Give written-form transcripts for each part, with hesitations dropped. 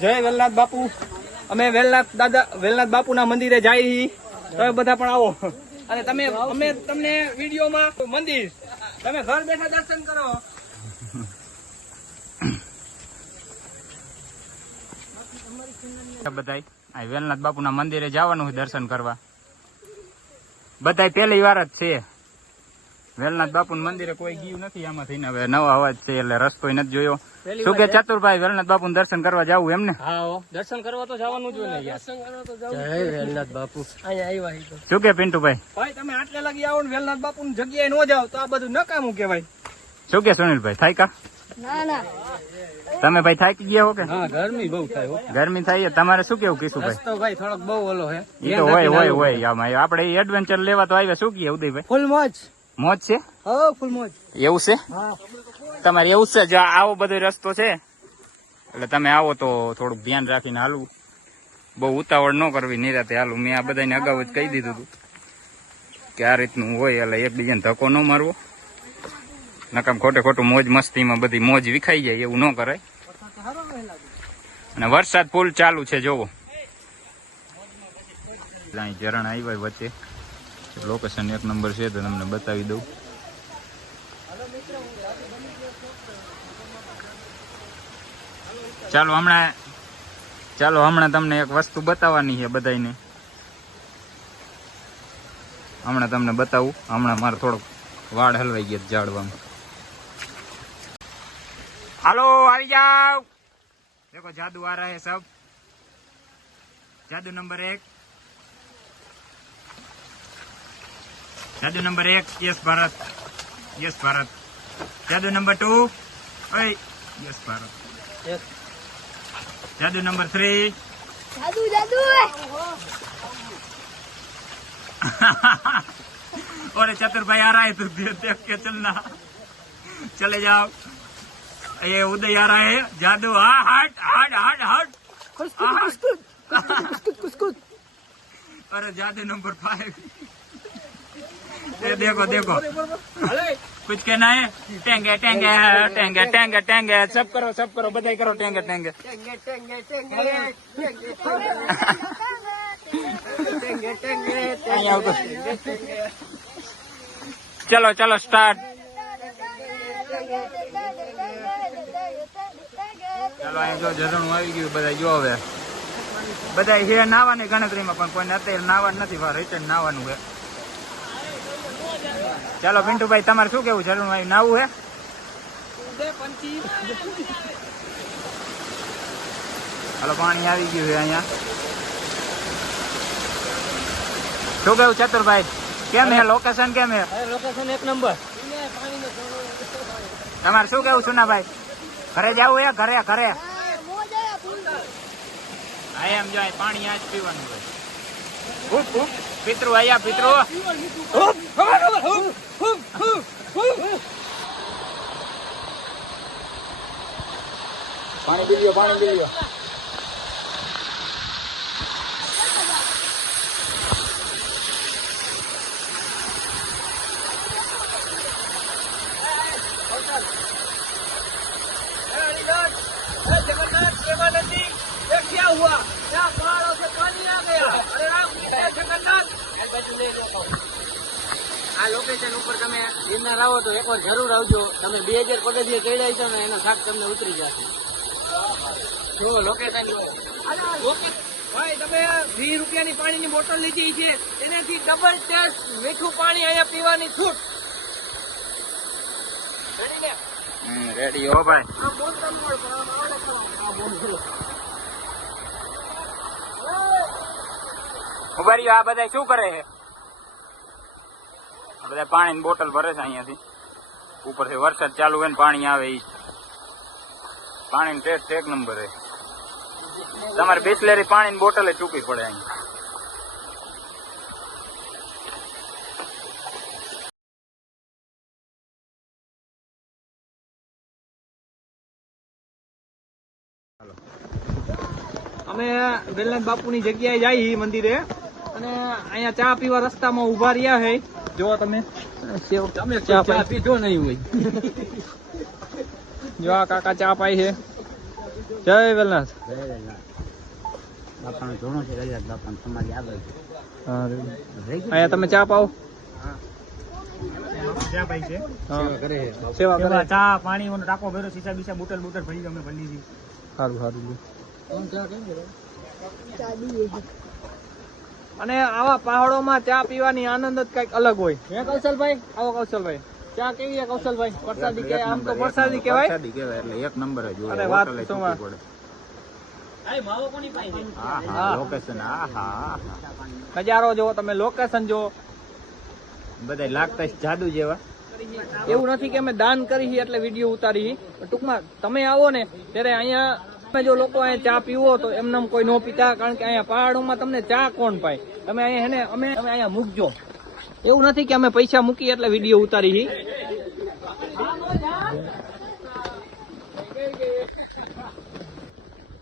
જય વેલનાથ બાપુ. અમે વેલનાથ બાપુના મંદિરે જઈએ. તમે બધા પણ આવો અને અમે તમને વિડીયોમાં મંદિર તમે ઘર બેઠા દર્શન કરો. બધા વેલનાથ બાપુના મંદિરે જવાનું છે દર્શન કરવા. બધા પહેલી વાર જ છે. વેલનાથ બાપુ મંદિરે કોઈ ગયું નથી આમાંથી ને હવે નવા અવાજ છે એટલે રસ્તો નથી જોયો. શું કે ચતુરભાઈ વેલનાથ બાપુ દર્શન કરવા જવું એમને? હા દર્શન કરવા તો જવાનું જ હોય ને. દર્શન કરવા તો જવું. જય વેલનાથ બાપુ. અહીંયા આવ્યા. શું કે પિન્ટુભાઈ? ભાઈ તમે આટલે લગી આવો ને વેલનાથ બાપુ ની જગ્યાએ ન જાવ તો આ બધું નકામું કહેવાય. શું કે સુનિલભાઈ થાય કા? ના તમે ભાઈ થાકી ગયા હો કે? હા ગરમી બહુ થાય. ગરમી થાય. તમારે શું કેવું કિશુભાઈ? રસ્તો ભાઈ થોડોક બહુ ઓલો હે. એ તો હોય આમાં આપણે એડવેન્ચર લેવા તો આવ્યા. શું કે ઉદયભાઈ? ફૂલ મોજ છે. હા ફૂલ મોજ. એવું છે? તમારે એવું છે? જો આવો બધો રસ્તો છે એટલે તમે આવો તો થોડુંક ધ્યાન રાખીને હાલવું. બહુ ઉતાવળ ન કરવી, નિરાતે હાલવું. મેં આ બધાને અગાઉ જ કહી દીધું હતું કે આ રીતનું હોય એટલે એકબીજાને ધક્કો ન મારવો. નકામ ખોટું મોજ મસ્તીમાં બધી મોજ વિખાઈ જાય એવું ન કરાય. અને વરસાદ ફૂલ ચાલુ છે જોવો. અહીં ઝરણ આવ્યા વચ્ચે. લોકેશન 1 નંબર છે તો તમને બતાવી દઉં. ચાલો હમણાં તમને એક વસ્તુ બતાવવાની છે બધાને. હમણાં તમને બતાવું. હમણાં મારે થોડોક વાળ હલવાઈ ગયા ઝાડવામાં. હાલો આવી જાઓ. देखो जादू आ रहा है सब. जादू नंबर 1. जादू number 1 yes Bharat. Yes Bharat. जादू नंबर 2 ओए यस भारत. यस. जादू नंबर 3 जादू और चतुर भाई आ रहा है तो देख के चलना. चले जाओ. ये उदय आ रहा है. जादू हट हट हट हट. अरे जादू नंबर 5. ये देखो देखो कुछ कहना है. टेंगे टेंगे टेंगे टेंगे टेंगे सब करो बधाई करो. टेंगे टेंगे चलो चलो स्टार्ट. ચાલો અહીં જો ઝરણું આવી ગયું. બધા જો હવે બધા હે નાવાની ગણતરીમાં પણ કોઈને અત્યારે નાવાનું નથી. રિટર્ન નાવાનું છે. ચાલો પિન્ટુભાઈ તમારે શું કેવું? ઝરણું આવી નાવું હે? ચાલો પાણી આવી ગયું છે અહીંયા. શું કેવું ચતુરભાઈ? કેમ હે લોકેશન? કેમ હે લોકેશન 1 નંબર. તમારે શું કેવું સુનાભાઈ? ઘરે જવું હે? ઘરે હા એમ જાય. પાણી આ જ પીવાનું હોય. પિતૃ આયા પિતૃ. પાણી પી લ્યો. जगन्नाथ प्रेमानंदी ये क्या हुआ? क्या पहाड़ों से पानी आ गया? अरे राम जगन्नाथ. આ લોકેશન ઉપર તમે ગિરનાર આવો તો એકવાર જરૂર આવજો. તમે 2000 પગથિયે ચડ્યા છો ને એનો થાક તમને ઉતરી જશે. જો લોકેશન ભાઈ તમે 20 રૂપિયાની પાણીની બોટલ લીધી છે એનાથી ડબલ ટેસ્ટ મીઠું પાણી અહીંયા પીવાની છૂટ. રેડી હો ભાઈ. ઉભા રહ્યો. આ બધા શું કરે છે? આ બધા પાણીની બોટલ ભરે છે અહીંયાથી. ઉપરથી વરસાદ ચાલુ હોય ને પાણી આવે. એ પાણીનો ટેસ્ટ 1 નંબર છે. તમારે બિસ્લેરી પાણીની બોટલ ચૂકવી પડે અહીંયા. અમે વેલનાથ બાપુની જગ્યાએ જઈએ મંદિરે અને અહીંયા ચા પીવા રસ્તામાં ઉભા રહ્યા છે. જો તમે ચા પીધો નહીં હોય. જો આ કાકા ચા પાઈ છે. જય વેલનાથ. બાપાનું ધોણું છે વેલનાથ બાપાનું સમાધિ આગળ છે. અહીંયા તમે ચા પાઓ. સેવા કરે. ચા પાણી ટાંકો ભર્યો, સીસા બીસા બોટલ ભરી અમે ભરી દીધી. સારું સારું. જાદુ અને આવા પહાડોમાં ચા પીવાની આનંદ જ કઈક અલગ હોય. હે કૌશલભાઈ? આવો કૌશલભાઈ. ચા કેવી છે કૌશલભાઈ? પ્રસાદી કે આમ તો પ્રસાદી કહેવાય. પ્રસાદી કહેવાય એટલે એક નંબર જ હોય. અરે વાત હોટલે શું ચૂકી વાત. પડે. આહા, લોકેશન આહા. નજારો જોવો તમે, લોકેશન જો. બધા લાગતા છે જાદુ જેવા. એવું નથી કે અમે દાન કરી એટલે વિડીયો ઉતારી. ટૂંકમાં તમે આવો ને ત્યારે અહીંયા તમે જો લોકો અહીંયા ચા પીવો તો એમને કોઈ નો પીતા, કારણ કે અહીંયા પહાડોમાં તમને ચા કોણ પાય. તમે અહીંયા હેને તમે અહીંયા મૂકજો. એવું નથી કે અમે પૈસા મૂકી એટલે વિડીયો ઉતારી.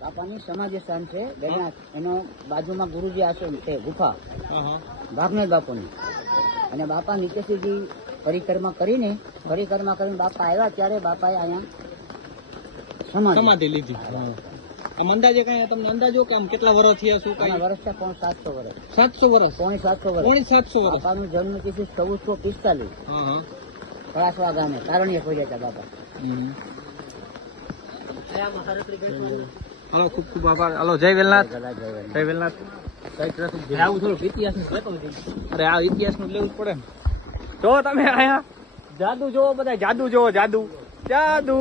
બાપાની સમાધિ સ્થાન છે વેલનાથ. એનો બાજુમાં ગુરુજી આશ્રમ છે, ગુફા ભાગનાથ બાપુની. અને બાપા નીચેથી જે પરિક્રમા કરીને બાપા આવ્યા ત્યારે બાપાએ અહીંયા સમાધિ લીધી. આમ અંદાજે કઈ તમને અંદાજો કે આમ કેટલા વર્ષ થયા શું કઈ? વર્ષ છે 700 વર્ષ. 700 વર્ષ. પોણી 700 વર્ષ. 700 વર્ષ. બાપાનું જન્મ તિથિ 1445. કળાસવા ગામે કારણીય ખોજ્યા હતા બાપા. હાલો, ખૂબ ખૂબ આભાર. હાલો, જય વેલનાથ. જય વેલનાથ. આવું થોડું ઇતિહાસ અરે આ ઇતિહાસ નું લેવું જ પડે ને. જો તમે અહીંયા જાદુ જોવો, બધા જાદુ જોવો. જાદુ જાદુ.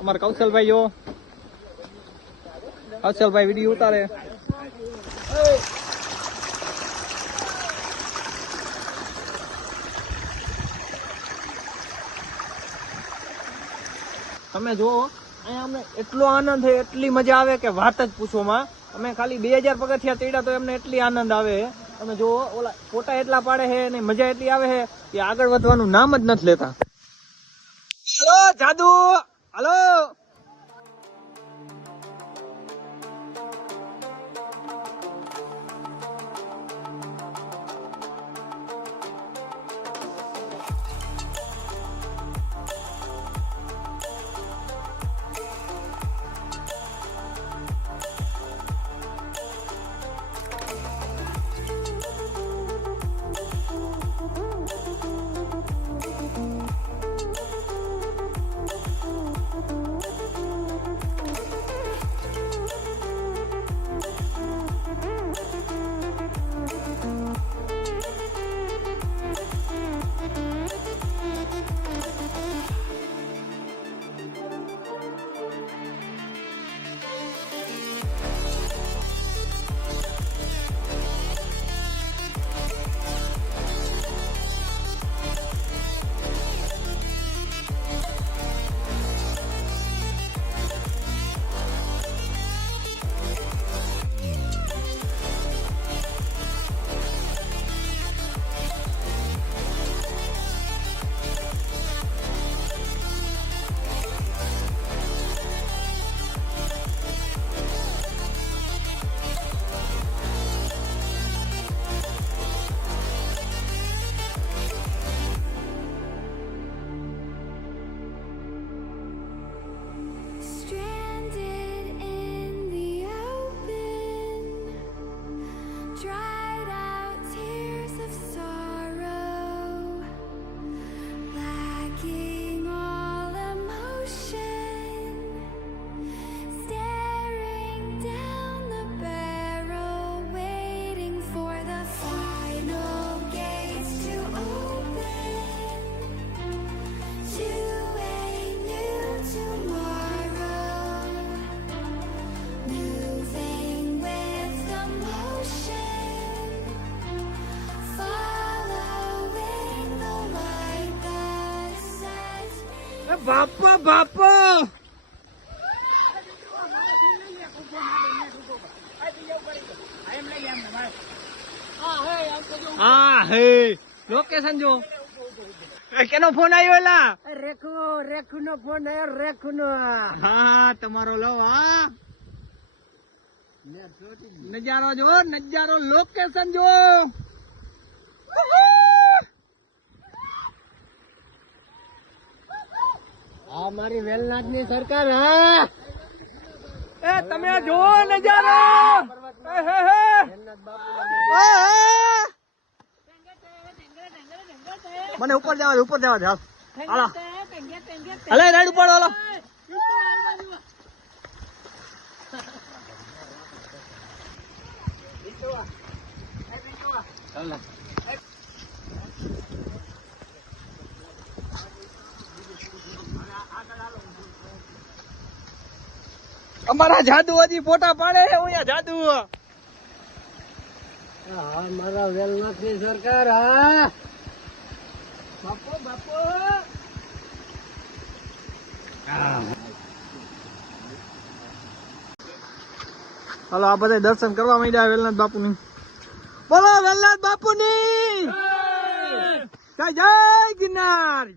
અમારા કૌશલભાઈ જો, કૌશલભાઈ વિડીયો ઉતારે. તમે જુઓ અહીંયા અમને એટલો આનંદ છે, એટલી મજા આવે કે વાત જ પૂછોમાં. અમે ખાલી 2000 પગથિયા ચડ્યા તો એમને એટલી આનંદ આવે. તમે જુઓ ઓલા ફોટા એટલા પાડે છે અને મજા એટલી આવે છે કે આગળ વધવાનું નામ જ નથી લેતા. હલો જાદુ, હલો. બાપા બાપા હા હે લોકેશન જો. કેનો ફોન આવ્યો એલા? રેખુ નો ફોન આવ્યો. રેખુ નો. હા તમારો લો. હા નજારો જો, નજારો, લોકેશન જો. આ મારી વેલનાથ ની સરકાર. હા એ તમે જોવો નજારો મને ઉપર જવા દે હાલો હલે રાઈડ ઉપર હાલો અમારા જાદુ હજી ફોટા પાડે છે અહીંયા જાદુ મારા વેલનાથ ની સરકાર હા બાપો હાલો આ બધા દર્શન કરવા માંડ્યા વેલનાથ બાપુ ની બોલો વેલનાથ બાપુ ની જય જય ગિરનાર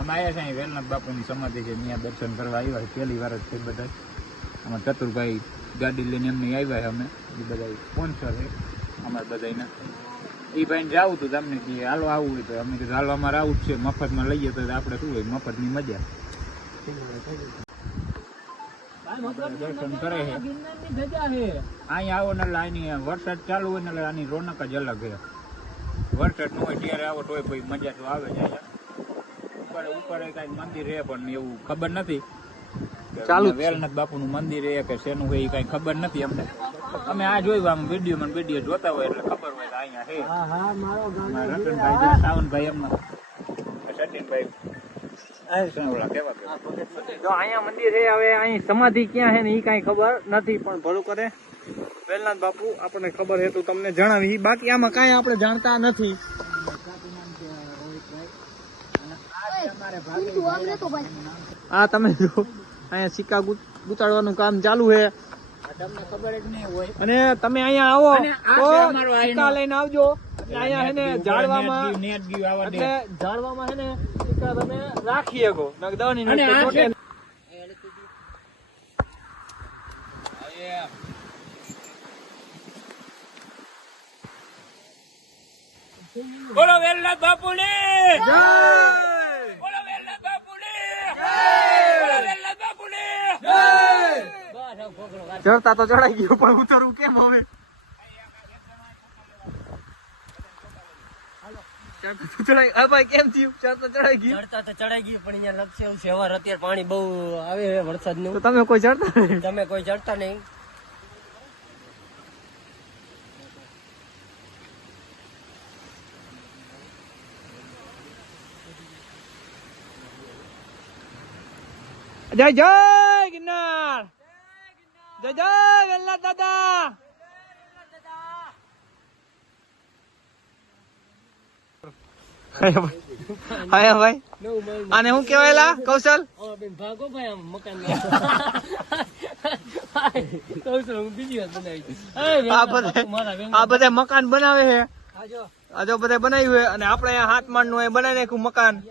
અમે આવ્યા છે અહીં વેલનાથ બાપુની સમાધિ છે ત્યાં દર્શન કરવા આવ્યા છે પહેલી વાર જ છે બધા અમારા ચતુરભાઈ ગાડી લઈને એમને આવ્યા છે અમે એ બધા સ્પોન્સર છે અમારા બધાના એ ભાઈને જવું હતું તમને કે હાલો આવું હોય તો અમે કીધું હાલો અમારે આવું જ છે મફતમાં લઈએ તો આપણે શું હોય મફતની મજા દર્શન કરે છે અહીંયા આવો ને એટલે આની વરસાદ ચાલુ હોય ને એટલે આની રોનક જ અલગ છે વરસાદ ન હોય ત્યારે આવો તો કોઈ મજા તો આવે છે ઉપર કઈ મંદિર છે પણ એવું ખબર નથી ચાલુ વેલનાથ બાપુ નું મંદિર છે કે શેનું હોય એ કઈ ખબર નથી અમને અમે આ જોયું આમ વિડીયો જોતા હોય એટલે ખબર હોય અહીંયા છે રતનભાઈ સાવનભાઈ એમના સચિનભાઈ અહીંયા મંદિર છે હવે અહીં સમાધિ ક્યાં છે ને એ કઈ ખબર નથી પણ ભલું કરે વેલનાથ બાપુ આપણને ખબર છે તો તમને જણાવી બાકી આમાં કઈ આપણે જાણતા નથી હા તમે જો અહીંયા સિક્કા ગુતાડવાનું કામ ચાલુ છે તમને ખબર જ નહીં હોય અને તમે અહીંયા આવો તો સિક્કા લઈને આવજો અહીંયા છે ને ઝાડવામાં એટલે ઝાડવામાં છે ને સિક્કા તમે રાખી શકો નગદાની બોલો વેલનાથ બાપુ ને જય ચડતા તો ચડાઈ ગયું પણ ઉતરવું કેમ હવે ચડાઈ ગયું પણ અહીંયા લક્ષ્ય એવું છે અત્યારે પાણી બહુ આવે વરસાદ નું તમે કોઈ ચડતા નહીં જય જય ગિરનાર જય જય વેલનાથ દાદા હા ભાઈ આને શું કેવાયેલા કૌશલ ભાગો ભાઈ આમ મકાન આ બધા મકાન બનાવે છે આ જો બધા બનાવ્યું છે અને આપડે અહીંયા હાથ માળ નું બનાવી નાખ્યું મકાન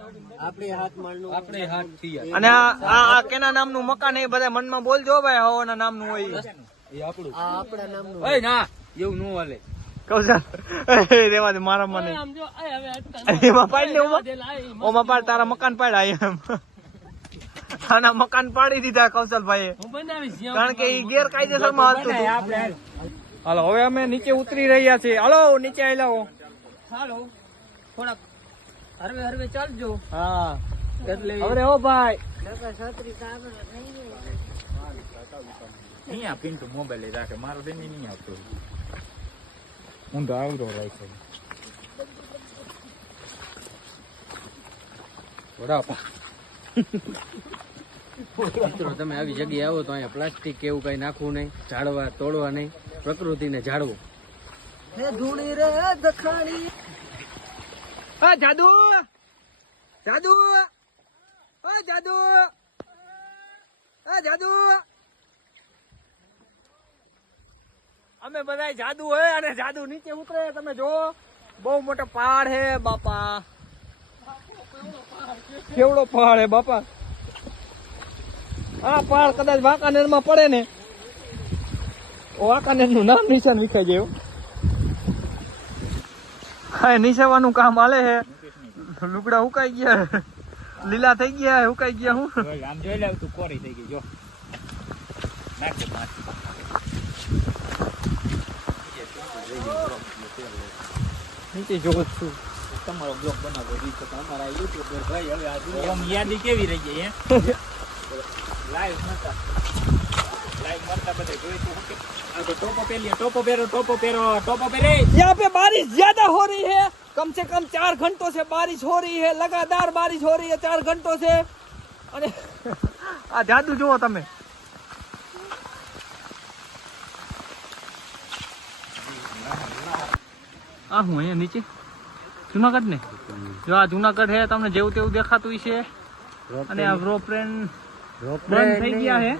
અને આ કેના નામનું મકાન એ બધા મનમાં બોલજો ભાઈ હવાના નામનું હોય આપણા નામનું ના એવું ન હાલે કૌશલ રેવા દે મારા મને એમાં પાડ ને ઓમાં પાડ તારા મકાન પાડ્યા એમ આના મકાન પાડી દીધા કૌશલભાઈએ, કારણ કે એ ગેરકાયદેસરમાં હતું. હાલો હવે અમે નીચે ઉતરી રહ્યા છીએ. હાલો નીચે આવો. હાલો થોડાક હરવે હરવે ચાલજો. હા એટલે હવે ઓ ભાઈ અહીંયા પિન્ટુ મોબાઈલ રાખે, મારો બેન નહીં આવતો. હું તો આવડો રાખ્યો. મિત્રો તમે આવી જગ્યાએ આવો તો અહીંયા પ્લાસ્ટિક કે એવું કઈ નાખવું નહીં, ઝાડવા તોડવા નહીં, પ્રકૃતિને જાળવું. હા જાદુ જાદુ હા જાદુ હા જાદુ અમે બધા જાદુ હે અને જાદુ નીચે ઉતરે. તમે જો બહુ મોટો પહાડ હે બાપા, કેવડો પહાડ હે બાપા. આ પહાડ કદાચ વાંકાનેર માં પડે ને, વાંકાનેર નું નામ નિશાન વિખાઈ જાય. હા નિશાવાનું કામ હાલે હે. લુગડા હુકાઈ ગયા, લીલા થઈ ગયા, હુકાઈ ગયા. હું આમ જોઈ લાવ તું, કોરી થઈ ગઈ જો. નાખ દે માટી. નીચે જોઉં છું. તમારો બ્લોગ બનાવો રીત અમારા યુટ્યુબર ભાઈ હવે આ દુનિયામાં યાદી કેવી રહી ગઈ હે. લાઈવ મળતા બધે જોઈ તો કે આ તો ટોપો પહેરીએ, ટોપો પહેરો, ટોપો પહેરો, ટોપો પહેરે. यहाँ पे बारिश ज्यादा हो रही है, कम से कम 4 घंटों से बारिश हो रही है, लगातार बारिश हो रही है 4 घंटों से. અને આ જાદુ જુઓ તમે. આ હું અહીંયા નીચે જુનાગઢ ને જો આ જુનાગઢ હે, તમને જેવું તેવું દેખાતું છે. અને આ રોપવેન બંધ થઈ ગયા હે,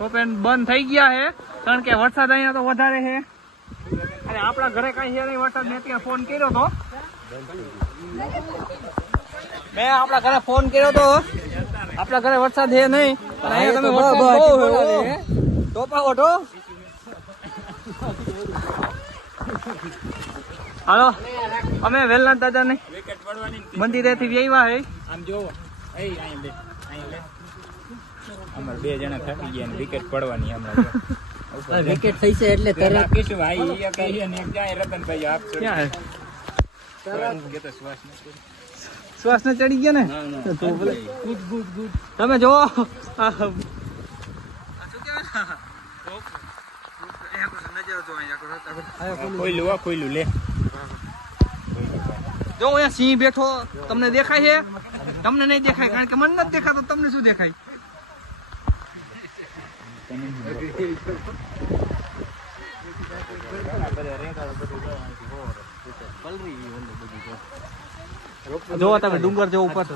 રોપવેન બંધ થઈ ગયા હે કારણ કે વરસાદ અહીંયા તો વધારે છે. અને આપણા ઘરે કઈ છે નહીં વરસાદ. મેં ત્યાં ફોન કર્યો તો, મેં આપણા ઘરે ફોન કર્યો તો, આપણા ઘરે વરસાદ છે નહીં. પણ અહીંયા તમે વરસાદ બહુ ટોપા ઓઢો. હાલો અમે વેલનાથ દાદા ને વિકેટ પડવાની મંદિરેથી વ્યવા હે. આમ જોવો, એ અહીં લે, અહીં લે. અમાર બે જણા થાકી ગયા ને વિકેટ પડવાની હમણાં. વિકેટ થઈ છે એટલે તરત કીશું ભાઈ એક કહીએ ને એક જાય રતનભાઈ આપ ક્યાં હે? કે તો શ્વાસ ન શ્વાસ ને ચડી ગયા ને તો ભલે. તમે જો ખોઈલું લે. જો અહીંયા સિંહ બેઠો, તમને દેખાય છે? તમને નહીં દેખાય કારણ કે મને નથી દેખાતો. તમને શું દેખાય? જો તમે ડુંગર જો ઉપર.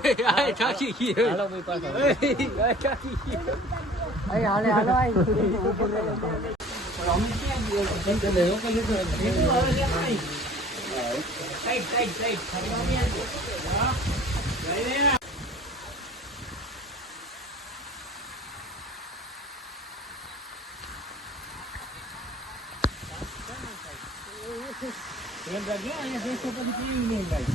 અહીંયા 250 કેવી નહીં ભાઈ.